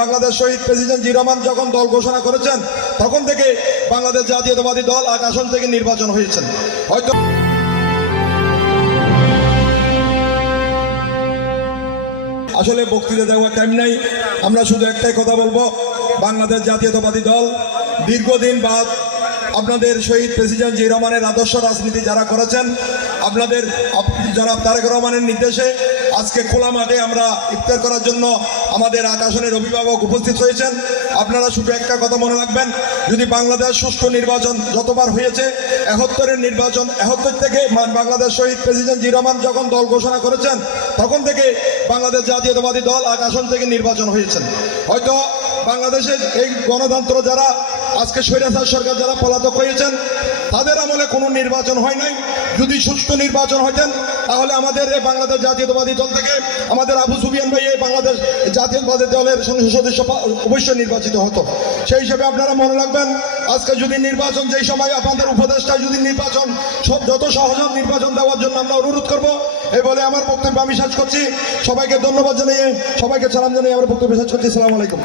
বাংলাদেশ শহীদ প্রেসিডেন্ট জিরহমান যখন দল ঘোষণা করেছেন, তখন থেকে বাংলাদেশ জাতীয়তাবাদী দল আট আসন থেকে নির্বাচন হয়েছেন। হয়তো আসলে বক্তৃতা দেওয়ার টাইম নাই। আমরা শুধু একটাই কথা বলব, বাংলাদেশ জাতীয়তাবাদী দল দীর্ঘদিন বাদ আপনাদের শহীদ প্রেসিডেন্ট জি রহমানের আদর্শ রাজনীতি যারা করেছেন, আপনাদের আপ- জনাব তারেক রহমানের নির্দেশে আজকে খোলা মাঠে আমরা ইফতার করার জন্য আমাদের আকাশনের অভিভাবক উপস্থিত হয়েছেন। আপনারা শুধু একটা কথা মনে রাখবেন, যদি বাংলাদেশ সুষ্ঠু নির্বাচন যতবার হয়েছে, একাত্তরের নির্বাচন একাত্তর থেকে বাংলাদেশ শহীদ প্রেসিডেন্ট জি রহমান যখন দল ঘোষণা করেছেন, তখন থেকে বাংলাদেশ জাতীয়তাবাদী দল আকাশন থেকে নির্বাচন হয়েছেন। হয়তো বাংলাদেশের এই গণতন্ত্র যারা আজকে স্বৈরাচার সরকার যারা পলাতক হয়েছেন, তাদের আমলে কোনো নির্বাচন হয় নাই। যদি সুষ্ঠু নির্বাচন হতেন তাহলে আমাদের এই বাংলাদেশ জাতীয়তাবাদী দল থেকে আমাদের আবু সুবিয়ান ভাই এই বাংলাদেশ জাতীয়তাবাদী দলের সংসদ সদস্য অবশ্যই নির্বাচিত হতো। সেই হিসেবে আপনারা মনে রাখবেন আজকে যদি নির্বাচন, যেই সময় আপনাদের উপদেষ্টা যদি নির্বাচন, সব যত সহজ নির্বাচন দেওয়ার জন্য আমরা অনুরোধ করব, এই বলে আমার বক্তব্য আমি শেষ করছি। সবাইকে ধন্যবাদ জানিয়ে, সবাইকে সালাম জানিয়ে আমার বক্তব্য শেষ করছি। সালাম আলাইকুম।